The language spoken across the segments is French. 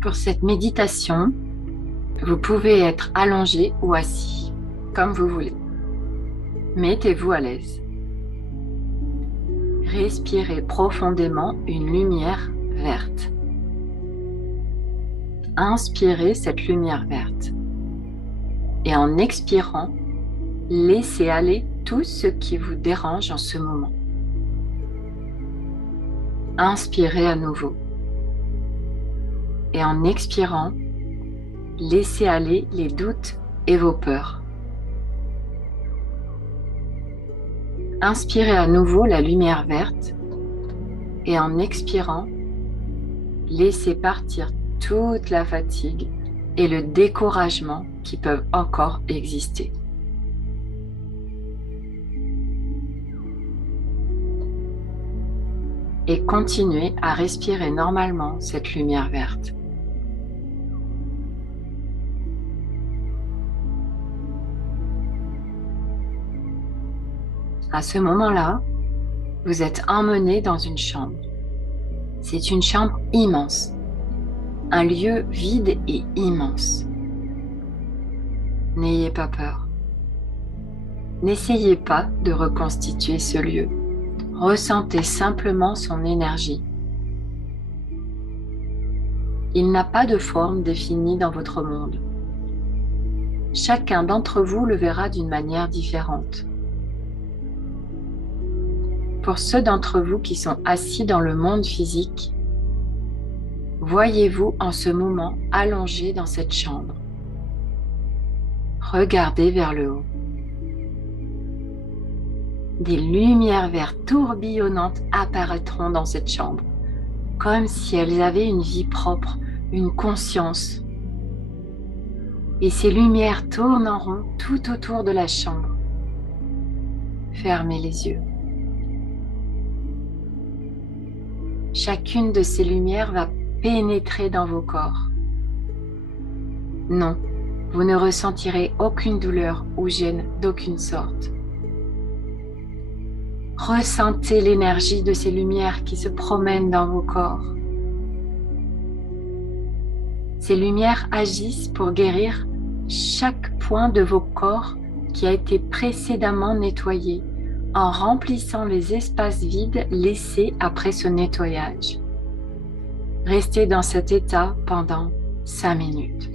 Pour cette méditation, vous pouvez être allongé ou assis, comme vous voulez. Mettez-vous à l'aise. Respirez profondément une lumière verte. Inspirez cette lumière verte. Et en expirant, laissez aller tout ce qui vous dérange en ce moment. Inspirez à nouveau. Et en expirant, laissez aller les doutes et vos peurs. Inspirez à nouveau la lumière verte et en expirant, laissez partir toute la fatigue et le découragement qui peuvent encore exister. Et continuez à respirer normalement cette lumière verte. À ce moment-là, vous êtes emmené dans une chambre. C'est une chambre immense, un lieu vide et immense. N'ayez pas peur. N'essayez pas de reconstituer ce lieu. Ressentez simplement son énergie. Il n'a pas de forme définie dans votre monde. Chacun d'entre vous le verra d'une manière différente. Pour ceux d'entre vous qui sont assis dans le monde physique, voyez-vous en ce moment allongé dans cette chambre. Regardez vers le haut. Des lumières vertes tourbillonnantes apparaîtront dans cette chambre, comme si elles avaient une vie propre, une conscience. Et ces lumières tournent en rond tout autour de la chambre. Fermez les yeux. Chacune de ces lumières va pénétrer dans vos corps. Non, vous ne ressentirez aucune douleur ou gêne d'aucune sorte. Ressentez l'énergie de ces lumières qui se promènent dans vos corps. Ces lumières agissent pour guérir chaque point de vos corps qui a été précédemment nettoyé en remplissant les espaces vides laissés après ce nettoyage. Restez dans cet état pendant 5 minutes.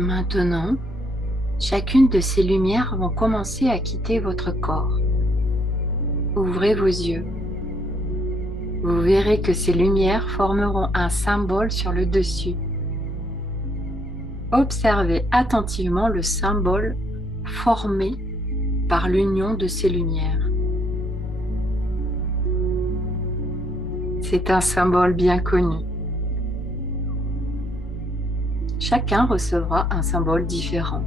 Maintenant, chacune de ces lumières vont commencer à quitter votre corps. Ouvrez vos yeux. Vous verrez que ces lumières formeront un symbole sur le dessus. Observez attentivement le symbole formé par l'union de ces lumières. C'est un symbole bien connu. Chacun recevra un symbole différent.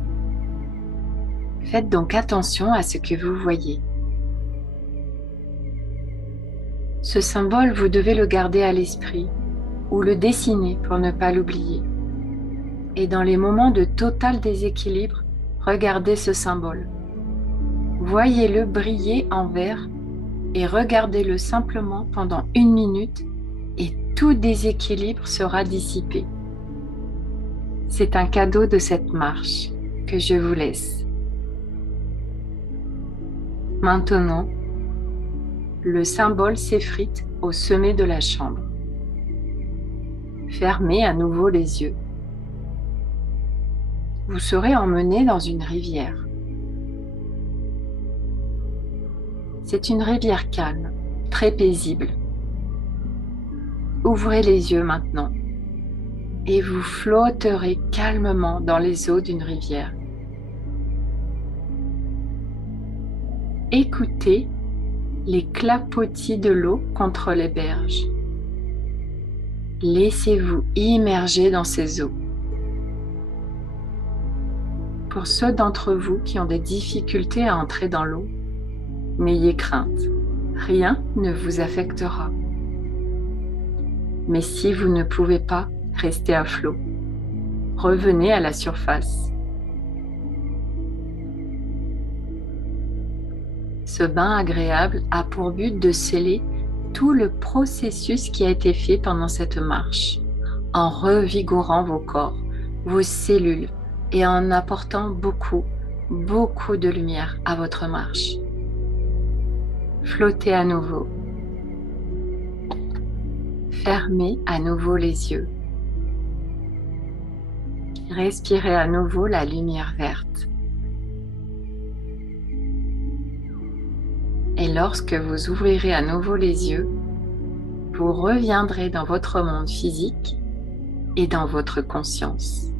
Faites donc attention à ce que vous voyez. Ce symbole, vous devez le garder à l'esprit ou le dessiner pour ne pas l'oublier. Et dans les moments de total déséquilibre, regardez ce symbole. Voyez-le briller en vert et regardez-le simplement pendant 1 minute et tout déséquilibre sera dissipé. C'est un cadeau de cette marche que je vous laisse. Maintenant, le symbole s'effrite au sommet de la chambre. Fermez à nouveau les yeux. Vous serez emmené dans une rivière. C'est une rivière calme, très paisible. Ouvrez les yeux maintenant et vous flotterez calmement dans les eaux d'une rivière. Écoutez les clapotis de l'eau contre les berges. Laissez-vous immerger dans ces eaux. Pour ceux d'entre vous qui ont des difficultés à entrer dans l'eau, n'ayez crainte, rien ne vous affectera. Mais si vous ne pouvez pas, restez à flot. Revenez à la surface. Ce bain agréable a pour but de sceller tout le processus qui a été fait pendant cette marche, en revigorant vos corps, vos cellules et en apportant beaucoup de lumière à votre marche. Flottez à nouveau. Fermez à nouveau les yeux. Respirez à nouveau la lumière verte. Et lorsque vous ouvrirez à nouveau les yeux, vous reviendrez dans votre monde physique et dans votre conscience.